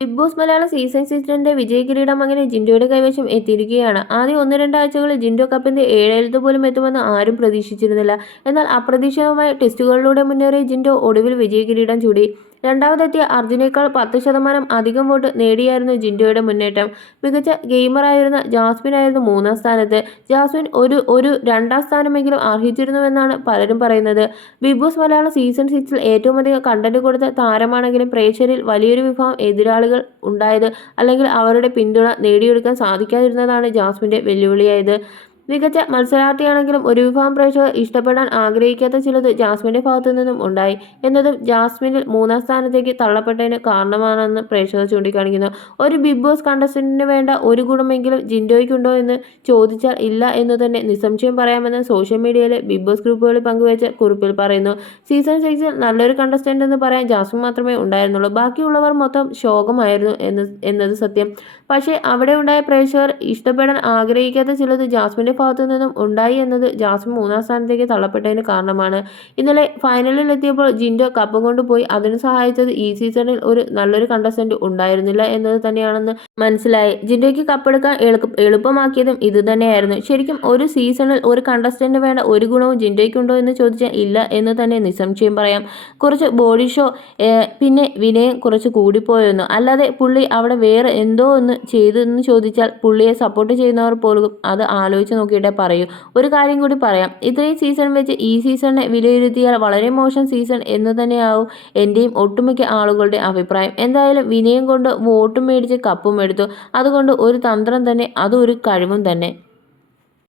Big boss Malayalam season 6ന്റെ വിജയകിരീടം അങ്ങനെ ജിൻഡോയുടെ കൈവശം എത്തിയിരിക്കുകയാണ്. ആദ്യ 1-2 ആഴ്ചകളിൽ ജിൻഡോ കപ്പിന്റെ 7 പോലും എത്തുമെന്ന് ആരും പ്രതീക്ഷിച്ചിരുന്നില്ല. എന്നാൽ അപ്രതീക്ഷിതമായ ടെസ്റ്റുകളിലൂടെ മുന്നേറിയ ജിൻഡോ ഒടുവിൽ വിജയകിരീടം ചൂടി. രണ്ടാമതെത്തിയ അർജുനേക്കാൾ 10% അധികം വോട്ട് നേടിയായിരുന്നു ജിൻഡോയുടെ മുന്നേറ്റം. മികച്ച ഗെയിമറായിരുന്ന ജാസ്മിനായിരുന്നു 3-ാം സ്ഥാനത്ത്. ജാസ്മിൻ ഒരു 2-ാം സ്ഥാനമെങ്കിലും അർഹിച്ചിരുന്നുവെന്നാണ് പലരും പറയുന്നത്. ബിഗ് ബോസ് മലയാളം സീസൺ 6ൽ ഏറ്റവുമധികം കണ്ടന്റ് കൊടുത്ത താരമാണെങ്കിലും പ്രേക്ഷകരിൽ വലിയൊരു വിഭാഗം എതിരാളികൾ ഉണ്ടായത് അല്ലെങ്കിൽ അവരുടെ പിന്തുണ നേടിയെടുക്കാൻ സാധിക്കാതിരുന്നതാണ് ജാസ്മിന്റെ വെല്ലുവിളിയായത്. മികച്ച മത്സരാർത്ഥിയാണെങ്കിലും ഒരു വിഭാഗം പ്രേക്ഷകർ ഇഷ്ടപ്പെടാൻ ആഗ്രഹിക്കാത്ത ചിലത് ജാസ്മിന്റെ ഭാഗത്തു നിന്നും ഉണ്ടായി എന്നതും ജാസ്മിനിൽ 3-ാം സ്ഥാനത്തേക്ക് തള്ളപ്പെട്ടതിന് കാരണമാണെന്ന് പ്രേക്ഷകർ ചൂണ്ടിക്കാണിക്കുന്നു. ഒരു ബിഗ് ബോസ് കണ്ടസ്റ്റന്റിന് വേണ്ട ഒരു ഗുണമെങ്കിലും ജിൻഡോയ്ക്കുണ്ടോ എന്ന് ചോദിച്ചാൽ ഇല്ല എന്ന് തന്നെ നിസ്സംശയം പറയാമെന്ന് സോഷ്യൽ മീഡിയയിലെ ബിഗ് ബോസ് ഗ്രൂപ്പുകളിൽ പങ്കുവച്ച കുറിപ്പിൽ പറയുന്നു. സീസൺ 6ൽ നല്ലൊരു കണ്ടസ്റ്റന്റ് എന്ന് പറയാൻ ജാസ്മിൻ മാത്രമേ ഉണ്ടായിരുന്നുള്ളൂ. ബാക്കിയുള്ളവർ മൊത്തം ശോകമായിരുന്നു എന്നത് സത്യം. പക്ഷേ അവിടെ ഉണ്ടായ പ്രേക്ഷകർ ഇഷ്ടപ്പെടാൻ ആഗ്രഹിക്കാത്ത ചിലത് ജാസ്മിന്റെ ഭാഗത്തു നിന്നും ഉണ്ടായി എന്നത് ജാസ്മിൻ 3-ാം സ്ഥാനത്തേക്ക് തള്ളപ്പെട്ടതിന് കാരണമാണ്. ഇന്നലെ ഫൈനലിൽ എത്തിയപ്പോൾ ജിൻഡോ കപ്പ് കൊണ്ടുപോയി. അതിന് സഹായിച്ചത് ഈ സീസണിൽ ഒരു നല്ലൊരു കണ്ടസ്റ്റന്റ് ഉണ്ടായിരുന്നില്ല എന്നത് തന്നെയാണെന്ന് മനസ്സിലായി. ജിൻഡോയ്ക്ക് കപ്പെടുക്കാൻ എളുപ്പമാക്കിയതും ഇത് തന്നെയായിരുന്നു. ശരിക്കും ഒരു സീസണിൽ ഒരു കണ്ടസ്റ്റന്റ് വേണ്ട ഒരു ഗുണവും ജിൻഡോയ്ക്കുണ്ടോ എന്ന് ചോദിച്ചാൽ ഇല്ല എന്ന് തന്നെ നിസ്സംശയം പറയാം. കുറച്ച് ബോഡി ഷോ, പിന്നെ വിനയം കുറച്ച് കൂടിപ്പോയെന്നു. അല്ലാതെ പുള്ളി അവിടെ വേറെ എന്തോ ഒന്ന് ചെയ്തെന്ന് ചോദിച്ചാൽ പുള്ളിയെ സപ്പോർട്ട് ചെയ്യുന്നവർ പോലും അത് ആലോചിച്ച് നോക്കിയിട്ടേ പറയൂ. ഒരു കാര്യം കൂടി പറയാം. ഇത്രയും സീസൺ വെച്ച് ഈ സീസണിനെ വിലയിരുത്തിയാൽ വളരെ മോശം സീസൺ എന്ന് തന്നെയാവും എൻ്റെയും ഒട്ടുമിക്ക ആളുകളുടെ അഭിപ്രായം. എന്തായാലും വിനയം കൊണ്ട് വോട്ടും മേടിച്ച് കപ്പും എടുത്തു. അതുകൊണ്ട് ഒരു തന്ത്രം തന്നെ, അതൊരു കഴിവും തന്നെ.